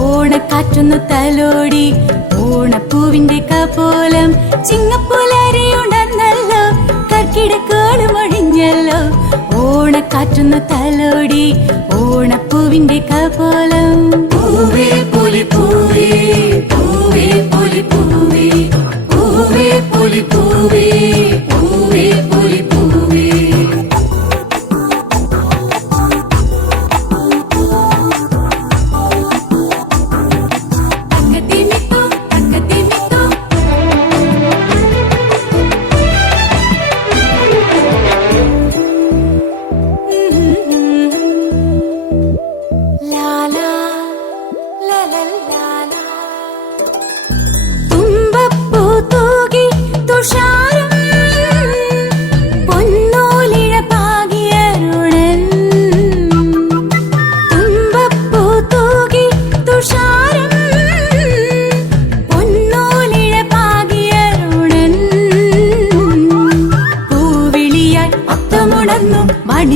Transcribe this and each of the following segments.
ഓണക്കാറ്റൊന്നു തലോടി ഓണപ്പൂവിന്റെ കപോലം. ചിങ്ങപ്പുലരിയുണർന്നല്ലോ കർക്കിടക്കോൾ മൊഴിഞ്ഞല്ലോ ഓണക്കാറ്റുന്ന തലോടി ഓണപ്പൂവിന്റെ കപോലം. പൂവേ പൊലി പൂവേ പൂവേ പൂവേ പൂവേ പൊലി പൂവേ പൂവേ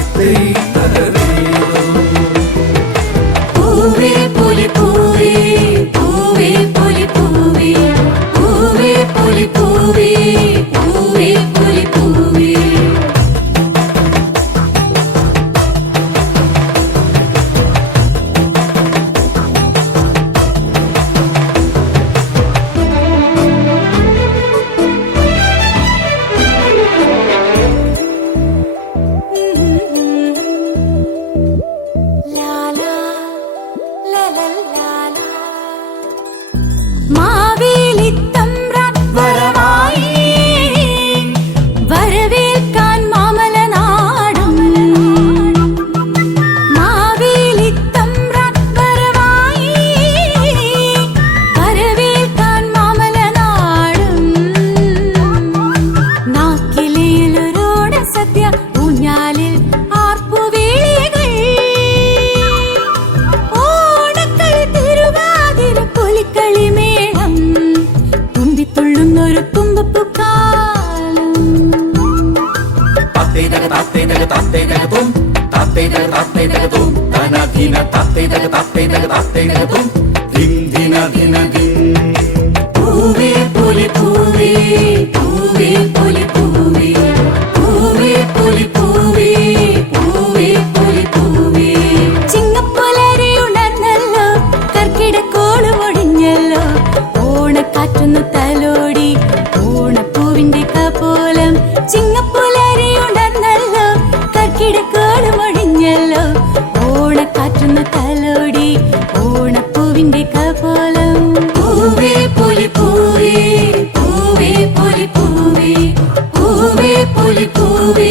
സ്ത്രീ പൂവേ പൂ தத்தை தக தத்தை தக தூம் தன தீன தத்தை தக தத்தை தக தத்தை தக தூம் மல்லிப்பூவே